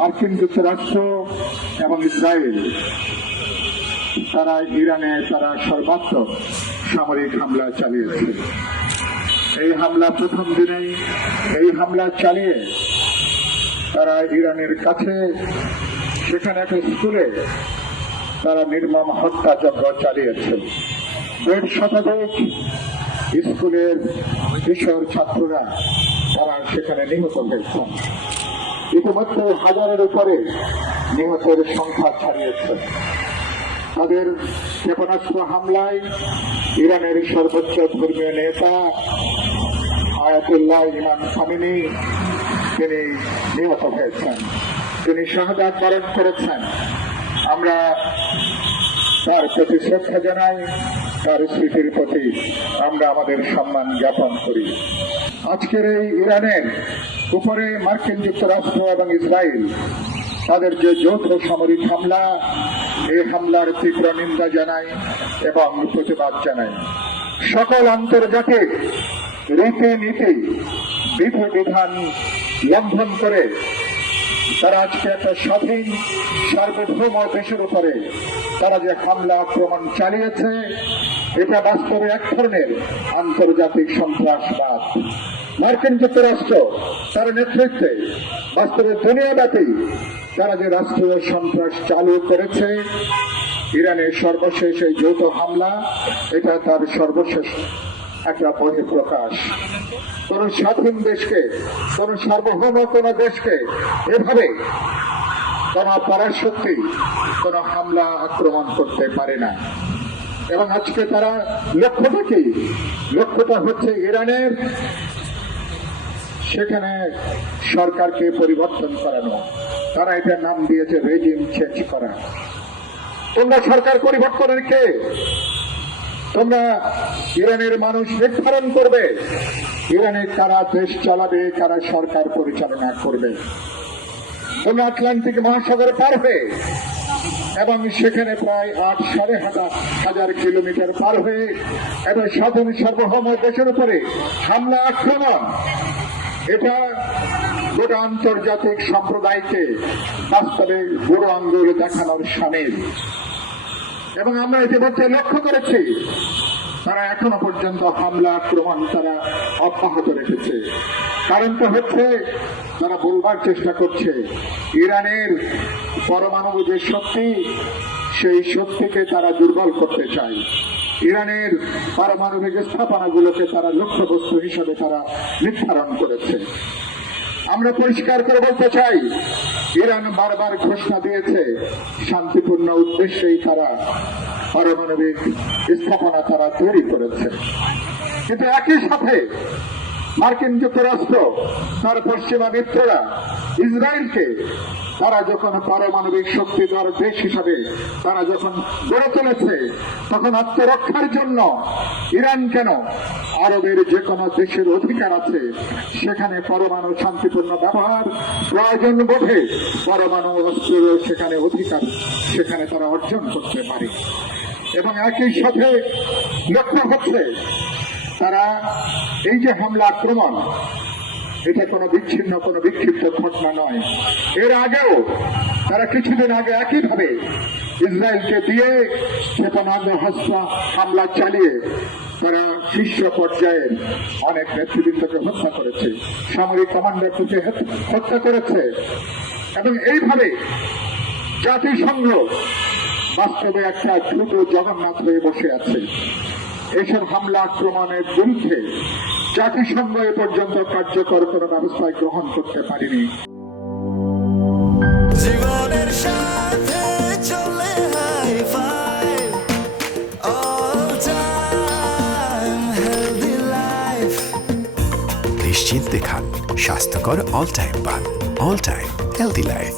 মার্কিন যুক্তরাষ্ট্র এবং ইসরায়েল তারা ইরানে সর্বাত্মক সামরিক হামলা চালিয়েছে। এই হামলা প্রথম দিনেই এই হামলা চালিয়ে তারা ইরানের কাছে সেখানে একটা স্কুলে তারা নির্মম হত্যাযজ্ঞ চালিয়েছে। 1.5 শতাধিক স্কুলের কিশোর ছাত্ররা তারা সেখানে নিহত হয়েছেন। ইতিমধ্যে হাজারের উপরে নিহতের সংখ্যা ছাড়িয়েছে। তাদের ক্ষেপণাস্ত্র হামলায় ইরানের সর্বোচ্চ ধর্মীয় নেতা আয়াতুল্লাহ ইমাম খামেনি তিনি নিহত হয়েছেন, তিনি শাহাদাত বরণ করেছেন। আমরা তার প্রতি শ্রদ্ধা জানাই, তার স্মৃতির প্রতি আমরা আমাদের সম্মান জ্ঞাপন করি। আজকের এই ইরানের উপরে মার্কিন যুক্তরাষ্ট্র এবং ইসরায়েল তাদের যে যৌথ সামরিক হামলা, এই হামলার তীব্র নিন্দা জানাই এবং প্রতিবাদ জানাই। সকল আন্তর্জাতিক রীতিনীতি বিধিবিধান লঙ্ঘন করে তারা আজকে একটা স্বাধীন সার্বভৌম দেশের উপরে তারা যে হামলা আক্রমণ চালিয়েছে, এটা বাস্তবে এক ধরনের আন্তর্জাতিক সন্ত্রাসবাদ। মার্কিন যুক্তরাষ্ট্র তার নেতৃত্বে বাস্তবে দুনিয়াব্যাপী তারা যে রাষ্ট্রীয় সন্ত্রাস চালু করেছে, ইরানের সর্বশেষ এই যৌথ হামলা এটা তার সর্বশেষ একটা বহিঃপ্রকাশ। কোন স্বাধীন দেশকে, কোন সার্বভৌম কোন দেশকে এভাবে কোন পরাশক্তি কোন হামলা আক্রমণ করতে পারে না। এবং আজকে তারা লক্ষ্যটা হচ্ছে ইরানের সেখানে সরকারকে পরিবর্তন করানো। তারা এটার নাম দিয়েছে রেজিম চেঞ্জ করা। তোমরা সরকার পরিবর্তনের কে? তোমরা ইরানের মানুষ নির্ধারণ করবে ইরানে কারা দেশ চালাবে, কারা সরকার পরিচালনা করবে। তোমরা আটলান্টিক মহাসাগর পার হয়ে এবং সেখানে প্রায় 8,500 কিলোমিটার পার হয়ে এবং স্বাধীন সার্বভৌম দেশের উপরে হামলা আক্রমণ, এটা গোটা আন্তর্জাতিক সম্প্রদায়কে বাস্তবে বুড়ো আঙ্গুল দেখানোর শামিল। এবং আমরা ইতিমধ্যে লক্ষ্য করেছি তারা এখনো পর্যন্ত হামলা আক্রমণ তারা অব্যাহত রেখেছে। কারণটা হচ্ছে তারা বলবার চেষ্টা করছে ইরানের পরমাণু যে শক্তি, সেই শক্তিকে তারা দুর্বল করতে চায়। ইরানের পারমাণবিক স্থাপনাগুলোকে তারা লক্ষ্যবস্তু হিসেবে তারা নির্ধারণ করেছে। আমরা পরিষ্কার করে বলতে চাই, ইরান বারবার ঘোষণা দিয়েছে শান্তিপূর্ণ উদ্দেশ্যেই তারা পারমাণবিক স্থাপনা তারা তৈরি করেছে। কিন্তু একই সাথে মার্কিন যুক্তরাষ্ট্র তার পশ্চিমা মিত্ররা ইসরায়েলকে তারা যখন পারমাণবিক শক্তিধর দেশ হিসাবে তারা যখন গড়ে তুলেছে, তখন আত্মরক্ষার জন্য ইরান কেন, আরবের যে কোনো দেশের অধিকার আছে সেখানে পরমাণু শান্তিপূর্ণ ব্যবহার প্রয়োজন বোধে পরমাণু অস্ত্রের সেখানে অধিকার সেখানে তারা অর্জন করতে পারে। এবং একই সাথে লক্ষ্য হচ্ছে তারা এই যে হামলা আক্রমণ, এটা কোনো বিচ্ছিন্ন কোনো বিক্ষিপ্ত ঘটনা নয়। এর আগেও তারা কিছুদিন আগে একইভাবে ইসরায়েলকে দিয়ে ক্ষেপণাস্ত্র হামলা চালিয়ে তারা শীর্ষ পর্যায়ের অনেক নেতৃবৃন্দকে হত্যা করেছে, সামরিক কমান্ডারকে হত্যা করেছে। এবং এইভাবে জাতিসংঘ বাস্তবে একটা দ্রুত জগন্নাথ হয়ে বসে আছে। এসব হামলা আক্রমণের বিরুদ্ধে জাতিসংঘ এ পর্যন্ত কার্যকর কোনো ব্যবস্থা গ্রহণ করতে পারেনি। জীবনের সাথে চলে hi-fi, all time healthy life। নিশ্চিন্তে খান স্বাস্থ্যকর অল টাইম পান, অল টাইম হেলদি লাইফ।